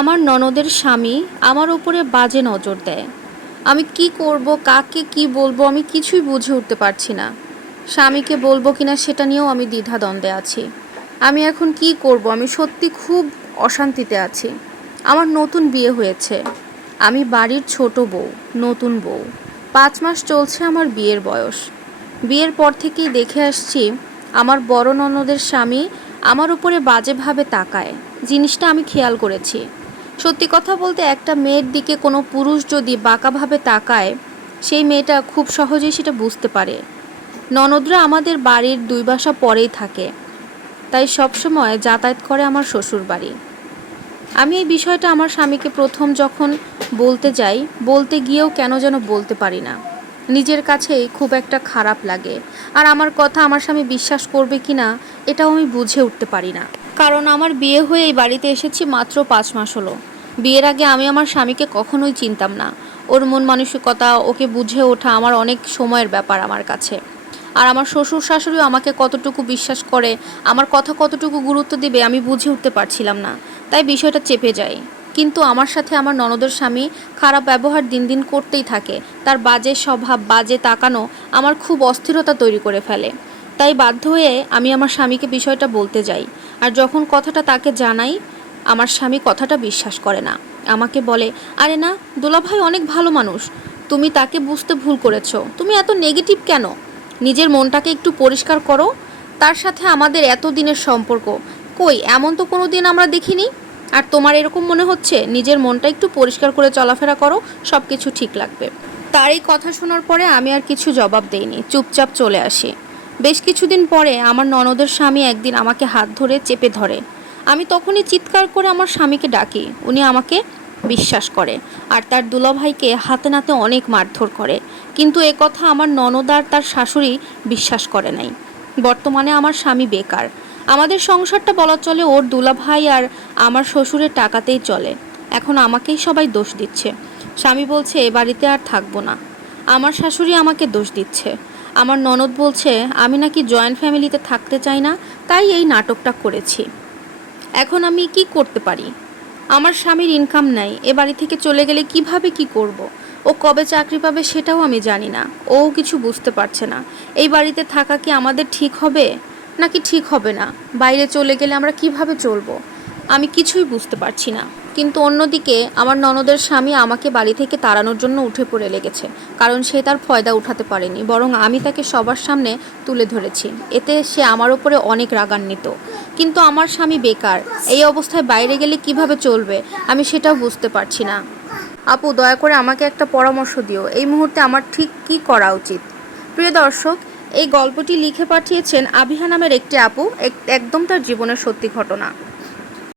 আমার ননদের স্বামী আমার উপরে বাজে নজর দেয়। আমি কি করব, কাকে কি বলব, আমি কিছুই বুঝে উঠতে পারছি না। স্বামীকে বলব কিনা সেটা নিয়েও আমি দ্বিধাদ্বন্দ্বে আছি। আমি এখন কি করব, আমি সত্যি খুব অশান্তিতে আছি। আমার নতুন বিয়ে হয়েছে। আমি বাড়ির ছোট বউ, নতুন বউ। পাঁচ মাস চলছে আমার বিয়ের বয়স। বিয়ের পর থেকেই দেখে আসছি, আমার বড় ননদের স্বামী আমার উপরে বাজেভাবে তাকায়। জিনিসটা আমি খেয়াল করেছি। সত্যি কথা বলতে একটা মেয়ের দিকে কোনো পুরুষ যদি বাঁকাভাবে তাকায়, সেই মেয়েটা খুব সহজেই সেটা বুঝতে পারে। ননদরা আমাদের বাড়ির দুই বাসা পরেই থাকে, তাই সবসময় যাতায়াত করে আমার শ্বশুর বাড়ি আমি এই বিষয়টা আমার স্বামীকে প্রথম যখন বলতে যাই, বলতে গিয়েও কেন যেন বলতে পারি না। নিজের কাছেই খুব একটা খারাপ লাগে, আর আমার কথা আমার স্বামী বিশ্বাস করবে কি না এটাও আমি বুঝে উঠতে পারি না। কারণ আমার বিয়ে হয়ে এই বাড়িতে এসেছি মাত্র পাঁচ মাস হলো। বিয়ের আগে আমি আমার স্বামীকে কখনোই চিনতাম না। ওর মন মানসিকতা, ওকে বুঝে ওঠা আমার অনেক সময়ের ব্যাপার আমার কাছে। আর আমার শ্বশুর শাশুড়িও আমাকে কতটুকু বিশ্বাস করে, আমার কথা কতটুকু গুরুত্ব দিবে আমি বুঝে উঠতে পারছিলাম না। তাই বিষয়টা চেপে যায় কিন্তু আমার সাথে আমার ননদের স্বামী খারাপ ব্যবহার দিন দিন করতেই থাকে। তার বাজে স্বভাব, বাজে তাকানো আমার খুব অস্থিরতা তৈরি করে ফেলে। তাই বাধ্য হয়ে আমি আমার স্বামীকে বিষয়টা বলতে যাই। আর যখন কথাটা তাকে জানাই, আমার স্বামী কথাটা বিশ্বাস করে না। আমাকে বলে, আরে না, দোলাভাই অনেক ভালো মানুষ। তুমি তাকে বুঝতে ভুল করেছ। তুমি এত নেগেটিভ কেন? নিজের মনটাকে একটু পরিষ্কার করো। তার সাথে আমাদের এত দিনের সম্পর্ক। কই, এমন তো কোনো দিন আমরা দেখিনি? আর তোমার এরকম মনে হচ্ছে? নিজের মনটা একটু পরিষ্কার করে চলাফেরা করো সব কিছু ঠিক লাগবে। তার এই কথা শোনার পরে আমি আর কিছু জবাব দেইনি। চুপচাপ চলে আসি। বেশ কিছুদিন পরে আমার ননদের স্বামী একদিন আমাকে হাত ধরে চেপে ধরে। আমি তখনই চিৎকার করে আমার স্বামীকে ডাকি। উনি আমাকে বিশ্বাস করে আর তার দুলাভাইকে হাতে নাতে অনেক মারধর করে। কিন্তু এ কথা আমার ননদ আর তার শাশুড়ি বিশ্বাস করে নাই। বর্তমানে আমার স্বামী বেকার। আমাদের সংসারটা বলা চলে ওর দুলাভাই আর আমার শ্বশুরের টাকাতেই চলে। এখন আমাকেই সবাই দোষ দিচ্ছে। স্বামী বলছে, এ বাড়িতে আর থাকব না। আমার শাশুড়ি আমাকে দোষ দিচ্ছে। আমার ননদ বলছে, আমি নাকি জয়েন্ট ফ্যামিলিতে থাকতে চাই না, তাই এই নাটকটা করেছি। এখন আমি কি করতে পারি? আমার স্বামীর ইনকাম নাই, এ বাড়ি থেকে চলে গেলে কীভাবে কি করব। ও কবে চাকরি পাবে সেটাও আমি জানি না। ও কিছু বুঝতে পারছে না। এই বাড়িতে থাকা কি আমাদের ঠিক হবে? নাকি ঠিক হবে না? বাইরে চলে গেলে আমরা কীভাবে চলবো? আমি কিছুই বুঝতে পারছি না। কিন্তু অন্যদিকে আমার ননদের স্বামী আমাকে বাড়ি থেকে তাড়ানোর জন্য উঠে পড়ে লেগেছে, কারণ সে তার ফয়দা উঠাতে পারেনি, বরং আমি তাকে সবার সামনে তুলে ধরেছি। এতে সে আমার ওপরে অনেক রাগান্বিত। কিন্তু আমার স্বামী বেকার, এই অবস্থায় বাইরে গেলে কীভাবে চলবে, আমি সেটাও বুঝতে পারছি না। আপু, দয়া করে আমাকে একটা পরামর্শ দিও, এই মুহূর্তে আমার ঠিক কি করা উচিত? প্রিয় দর্শক, এই গল্পটি লিখে পাঠিয়েছেন আবিহা নামের একটি আপু, এক- একদম তার জীবনের সত্যি ঘটনা।